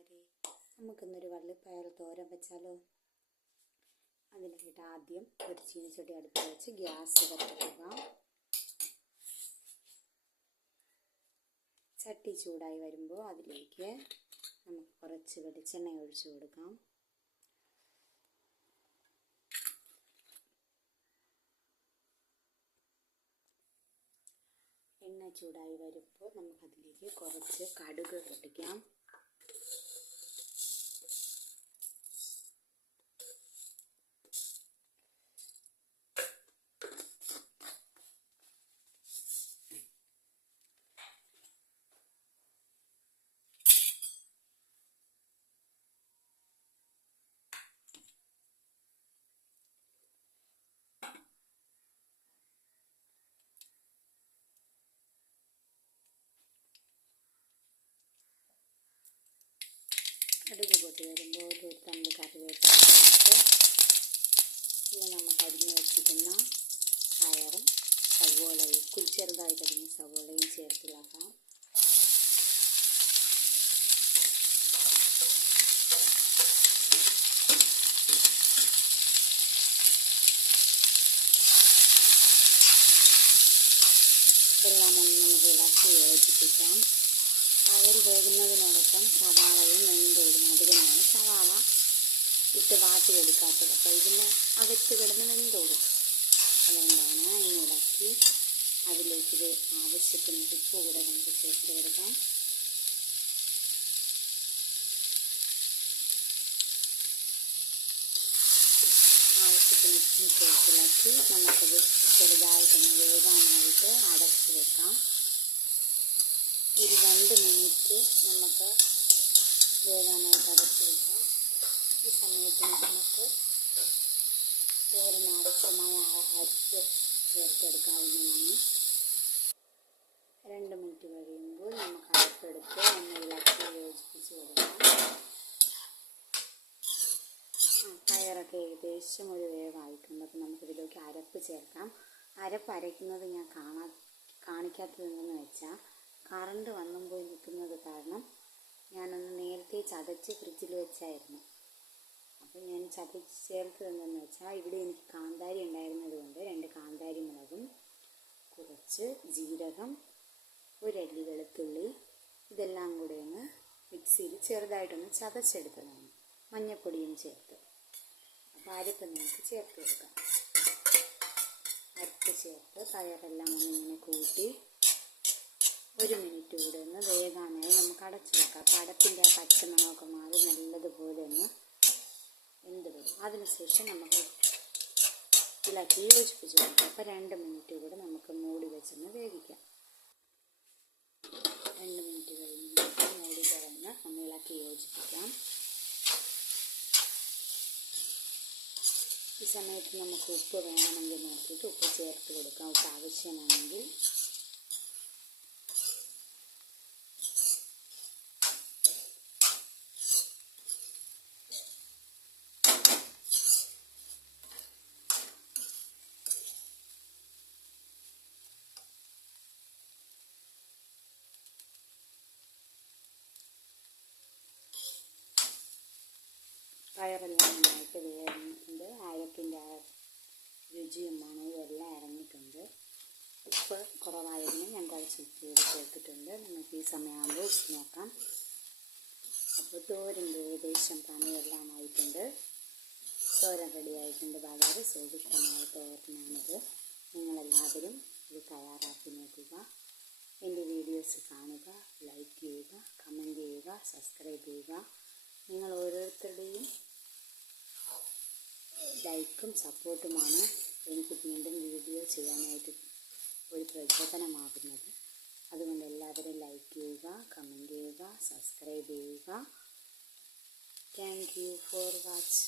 കൂട്ടുകാരെ നമുക്കിന്നൊരു വള്ളിപ്പയർ തോരൻ വെച്ചാലോ? അതിനായിട്ട് ആദ്യം ഒരു ചീനിച്ചട്ടി അടുത്ത് വെച്ച് ഗ്യാസ് കത്തിക്കുക ചട്ടി ചൂടായി വരുമ്പോൾ അതിലേക്ക് നമുക്ക് കുറച്ച് വെളിച്ചെണ്ണ ഒഴിച്ചു കൊടുക്കാം. എണ്ണ ചൂടായി വരുമ്പോൾ നമുക്കതിലേക്ക് കുറച്ച് കടുക് പൊട്ടിക്കാം. കടുക് പൊട്ടി വരുമ്പോൾ ഒരു തണ്ട് കറിവേപ്പില ചേർത്ത് ഇനി നമുക്ക് അരിഞ്ഞ് വെച്ചിരിക്കുന്ന പയറും സവോളയും കുരിച്ചെറുതായിട്ട് അരിഞ്ഞ സവോളയും ചേർത്തിളക്കാം എല്ലാം ഒന്ന് നമുക്ക് ഇളക്കി യോജിപ്പിക്കാം പയർ വേകുന്നതിനോടൊപ്പം സവാളയും വെന്തോടും അതുകൊണ്ടാണ് സവാള ഇട്ട് വാട്ടി എടുക്കാത്തത്. അപ്പോൾ ഇതിന് അകത്ത് കിടന്ന് വെന്തോടും അതുകൊണ്ടാണ് ഇനി ഇളക്കി അതിലേക്ക് ഇത് ആവശ്യത്തിന് ഉപ്പ് കൂടെ നമുക്ക് ചേർത്ത് കൊടുക്കാം. ആവശ്യത്തിന് ഉപ്പും ചേർത്തിളക്കി നമുക്കത് ചെറുതായിട്ടൊന്ന് വേകാനായിട്ട് അടച്ച് വെക്കാം. ഒരു രണ്ട് മിനിറ്റ് നമുക്ക് വേകാനായിട്ട് അടച്ച് വെക്കാം. ഈ സമയത്ത് നമുക്ക് തോരന് ആവശ്യമായ അരിപ്പ് ചേർത്തെടുക്കാവുന്നതാണ്. രണ്ട് മിനിറ്റ് കഴിയുമ്പോൾ നമുക്ക് അടച്ചെടുത്ത് ഒന്ന് ഇളക്കി യോജിപ്പിച്ച് കൊടുക്കാം. പയറൊക്കെ ഏകദേശം ഒരു വേവായിട്ടുണ്ട്. അപ്പോൾ നമുക്കിതിലേക്ക് അരപ്പ് ചേർക്കാം. അരപ്പ് അരയ്ക്കുന്നത് ഞാൻ കാണാ കാണിക്കാത്തത് എന്തെന്ന് വെച്ചാൽ കറണ്ട് വന്നും പോയി നിൽക്കുന്നത് കാരണം ഞാനൊന്ന് നേരത്തെ ചതച്ച് ഫ്രിഡ്ജിൽ വെച്ചായിരുന്നു. അപ്പോൾ ഞാൻ ചതച്ച് ചേർത്തതെന്തെന്ന് വെച്ചാൽ ഇവിടെ എനിക്ക് കാന്താരി ഉണ്ടായിരുന്നത് കൊണ്ട് രണ്ട് കാന്താരി മുളകും കുറച്ച് ജീരകം ഒരല്ലി വെളുത്തുള്ളി ഇതെല്ലാം കൂടെ ഒന്ന് മിക്സിയിൽ ചെറുതായിട്ടൊന്ന് ചതച്ചെടുത്തതാണ്. മഞ്ഞൾപ്പൊടിയും ചേർത്ത്. അപ്പോൾ അരപ്പ് നമുക്ക് ചേർത്ത് കൊടുക്കാം അരപ്പ് ചേർത്ത് പയറെല്ലാം ഒന്ന് ഇങ്ങനെ കൂട്ടി ഒരു മിനിറ്റ് കൂടെ ഒന്ന് വേകാനായി നമുക്ക് അടച്ചു വെക്കാം. അപ്പോൾ അടപ്പിന്റെ ആ പച്ചമണമൊക്കെ മാറി നല്ലതുപോലെ ഒന്ന് എന്ത് വരും. അതിനുശേഷം നമുക്ക് ഇളക്കി യോജിപ്പിച്ച് കൊടുക്കാം. അപ്പോൾ രണ്ട് മിനിറ്റ് കൂടെ നമുക്ക് മൂടി വെച്ചൊന്ന് വേവിക്കാം. രണ്ട് മിനിറ്റ് കഴിഞ്ഞ് മൂടി തുറന്ന് ഒന്ന് ഇളക്കി യോജിപ്പിക്കാം. ഈ സമയത്ത് നമുക്ക് ഉപ്പ് വേണമെങ്കിൽ നോക്കിയിട്ട് ഉപ്പ് ചേർത്ത് കൊടുക്കാം. ഉപ്പ് ആവശ്യമാണെങ്കിൽ പയറെല്ലാം നന്നായിട്ട് വേറുണ്ട് അയപ്പിന്റെ ആ രുചിയും മണവും എല്ലാം ഇറങ്ങിയിട്ടുണ്ട് ഉപ്പ് കുറവായിരുന്നു. ഞാൻ കുറച്ച് ഉപ്പ് ചേർത്തിട്ടുണ്ട്. നമുക്ക് ഈ സമയമാകുമ്പോൾ ഉപ്പ് നോക്കാം. അപ്പോൾ തോരന്റെ ഏകദേശം പണിയെല്ലാം ആയിട്ടുണ്ട്. തോരൻ റെഡിയായിട്ടുണ്ട് വളരെ സ്വാദിഷ്ടമായ തോരനാണിത്. നിങ്ങളെല്ലാവരും ഇത് തയ്യാറാക്കി നോക്കുക. എന്റെ വീഡിയോസ് കാണുക ലൈക്ക് ചെയ്യുക കമന്റ് ചെയ്യുക സബ്സ്ക്രൈബ് ചെയ്യുക. നിങ്ങൾ ഓരോരുത്തരുടെയും ലൈക്കും സപ്പോർട്ടുമാണ് എനിക്ക് വീണ്ടും വീഡിയോ ചെയ്യാനായിട്ട് ഒരു പ്രചോദനമാകുന്നത്. അതുകൊണ്ട് എല്ലാവരും ലൈക്ക് ചെയ്യുക കമന്റ് ചെയ്യുക സബ്സ്ക്രൈബ് ചെയ്യുക. Thank you for watch.